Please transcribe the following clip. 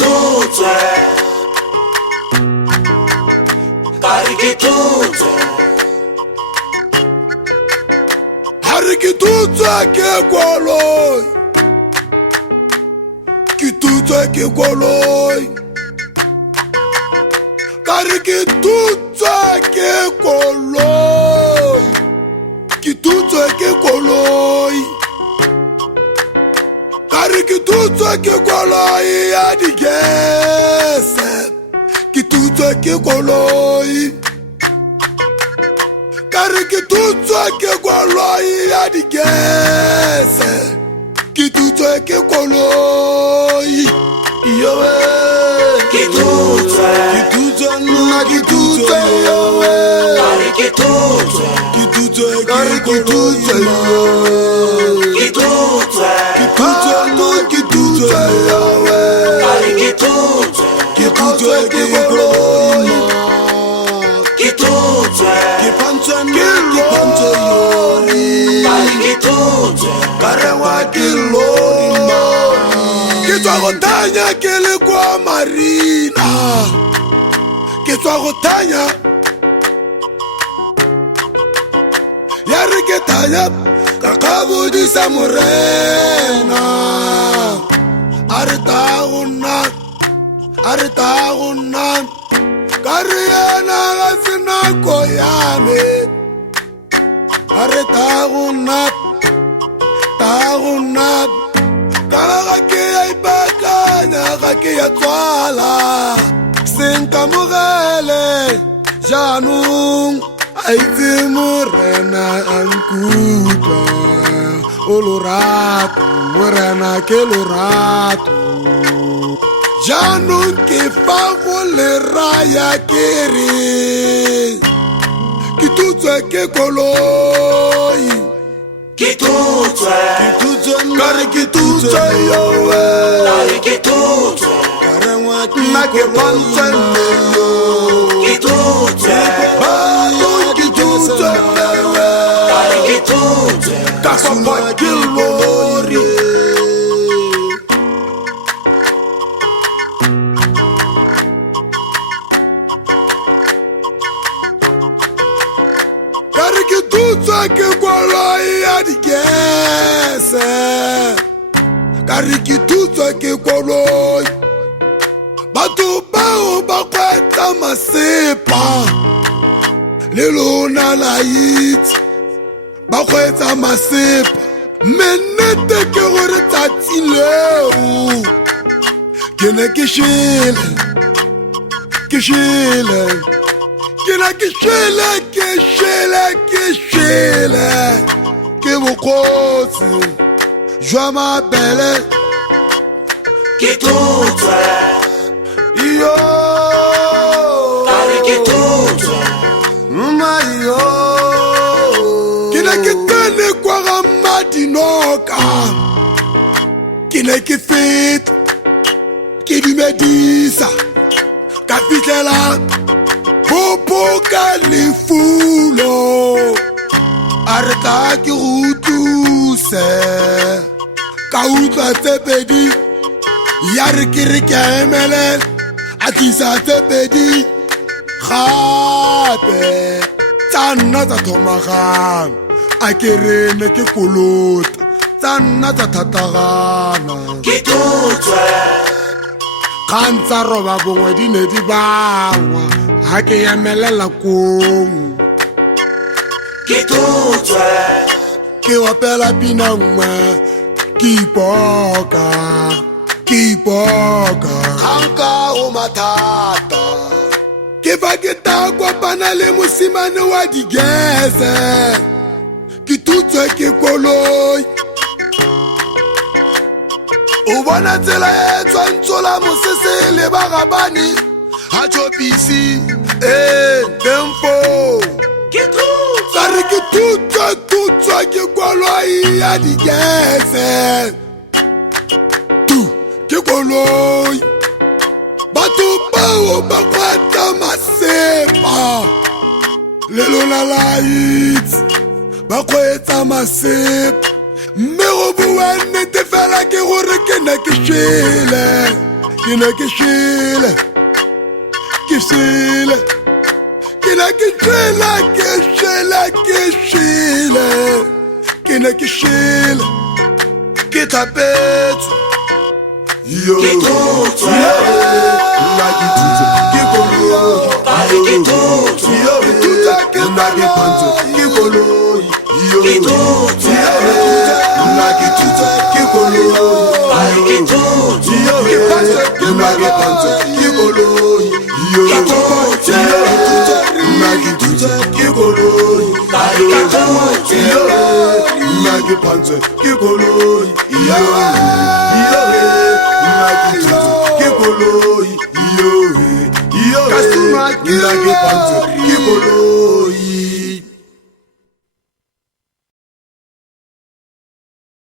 tutswe kare ke tutswe Hare ke tutswe ke koloi Ke tutswe ke koloi Kare ke tutswe ke koloi Ke tutswe ke koloi Kare ke tutswe ke koloi ya digese Ke tutswe ke koloi Kare ke tutswe ke koloi ya digese Ke tutswe ke koloi Yowe ke tutswe nna ke tutswe yowe kare ke tutswe Ke tutswe kare ke tutswe ke tutswe Ke tutswe yowe kare ke tutswe Ke tutswe ke koloi ke tutswe Ke pantswe yori kare ke tutswe Kare wa ke lori mari Ke tswa go thanya ke le kwa marina Ke tswa go thanya Ya re ke thanya Ka kabudisa morena A re ta go nna Ka re yena ga se nako ya me A re ta go nna Ka ga ke ya ipakanya Ga ke ya tswala Senka mogele Jaanong A itse morena a nkutlwa O lorato Morena ke lorato Jaanong ke fa go le raya ke re Ke tutswe ke koloi ke tutswe Kare ke tutswe yowe kare ke tutswe Nna ke pantswe mmeyo ke tutswe Bato ke tutswe mmewe kare ke tutswe Ka sopa ke lori Kare ke tutswe ke koloi ya digese Kare ke tutswe ke koloi Batho bao ba kwetsa masepa Le lona la itse Ba kwetsa masepa Menete ke gore tsatsi leo Ke ne ke shele Ke ne ke shele Ke bokgotsi Jwa mabele ke tutswe Yo kare ke tutswe Mayo Ke ne ke tene kwa ga Madinoka Ke ne ke feta Ke dumedisa Ka fitlela Popo ka lefulo A re tla ke go thuse Ka utlwa tse pedi Ya re ke re ke emelela A tlisa tse pedi Gape Tsa nna tsa thomagana A ke rene ke kolota Tsa nna tsa thatagana ke tutswe Kgang tsa roba bongwe di ne di bangwa Ha ke emelela kong ke tutswe Ke opela pina nngwe Ke ipoka Kganka o mathata Ke fa ke ta kopana le mosimane wa digese Ke tutswe ke koloi O bona tsela e tswantsola mosese le bagabane Ha chopisi tempo ke tutswe Kare ke tutswe ke koloi ya digese Ke koloi Batho bao ba kwata masepa Le lona la itse Ba kwetsa masepa Mme go bua nnete fela ke gore ke ne ke shele Kina kishile Kishile Kina kishile Kishile Kishile Kina kishile Kitapet Yo Kitutwe Kitutwe Kikolo Kitutwe Kikolo Kitutwe Kikolo